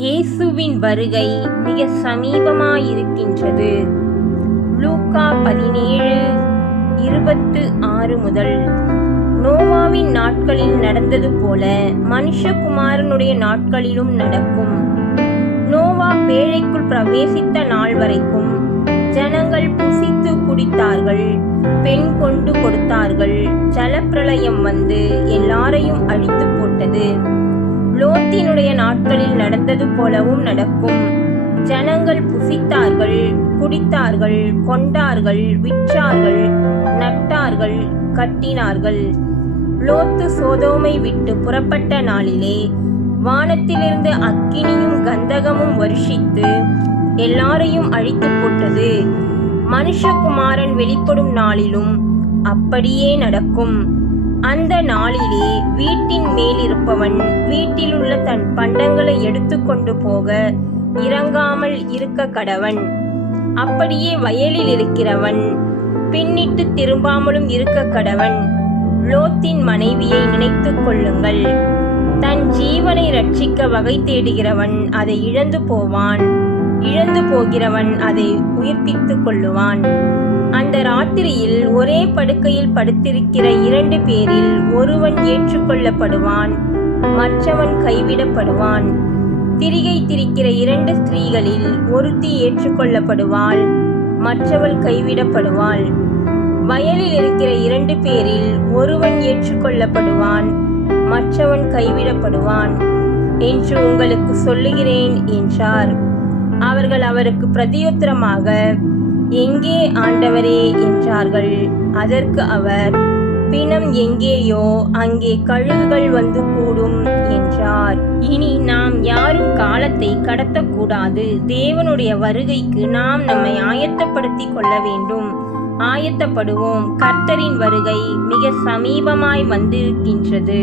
இயேசுவின் வருகை மிக சமீபமாயிருக்கின்றது. லூக்கா 17:26 முதல். நோவாவின் நாட்களில் நடந்தது போல மனுஷகுமாரனுடைய நாட்களிலும் நடக்கும். நோவா பேழைக்குள் பிரவேசித்த நாள் வரைக்கும் ஜனங்கள் புசித்து குடித்தார்கள், பெண் கொண்டு கொடுத்தார்கள். ஜலப்பிரளயம் வந்து எல்லாரையும் அழித்து போட்டது. லோத்தினுடைய நாட்களில் நடந்தது போலவும் நடக்கும். ஜனங்கள் புசித்தார்கள், குடித்தார்கள், கொண்டார்கள், விற்றார்கள், நட்டார்கள், கட்டினார்கள். லோத்து சோதோமை விட்டு புறப்பட்ட நாளிலே வானத்திலிருந்து அக்கினியும் கந்தகமும் வருஷித்து எல்லாரையும் அழித்து போட்டது. மனுஷகுமாரன் வெளிப்படும் நாளிலும் அப்படியே நடக்கும். அந்த நாளிலே வீட்டின் மேலிருப்பவன் வீட்டிலுள்ள தன் பண்டங்களை எடுத்து கொண்டு போக இறங்காமல் இருக்க கடவன். அப்படியே வயலில் இருக்கிறவன் பின்னிட்டு திரும்பாமலும் இருக்க கடவன். லோத்தின் மனைவியை நினைத்து கொள்ளுங்கள். தன் ஜீவனை ரட்சிக்க வகை தேடுகிறவன் அதை இழந்து போவான், இழந்து போகிறவன் அதை உயிர்ப்பித்து கொள்ளுவான். அந்த ராத்திரியில் ஒரே படுக்கையில் படுத்திருக்கிற 2 பேரில் ஒருவன் ஏற்றுக்கொள்ளப்படுவான், மற்றவன் கைவிடப்படுவான். திரிகை திரிக்கிற 2 ஸ்திரீகளில் ஒருத்தி ஏற்றுக்கொள்ளப்படுவாள், மற்றவள் கைவிடப்படுவாள். வயலில் இருக்கிற 2 பேரில் ஒருவன் ஏற்றுக்கொள்ளப்படுவான், மற்றவன் கைவிடப்படுவான் என்று உங்களுக்கு சொல்லுகிறேன் என்றார். அவர்கள் அவருக்கு பிரதியுத்தரமாக, எங்கே ஆண்டவரே என்றார்கள். அதற்கு அவர், பிணம் எங்கேயோ அங்கே கழுகுகள் வந்து கூடும் என்றார். இனி நாம் யாரும் காலத்தை கடத்தக்கூடாது. தேவனுடைய வருகைக்கு நாம் நம்மை ஆயத்தப்படுத்திக் கொள்ள வேண்டும். ஆயத்தப்படுவோம். கர்த்தரின் வருகை மிக சமீபமாய் வந்திருக்கின்றது.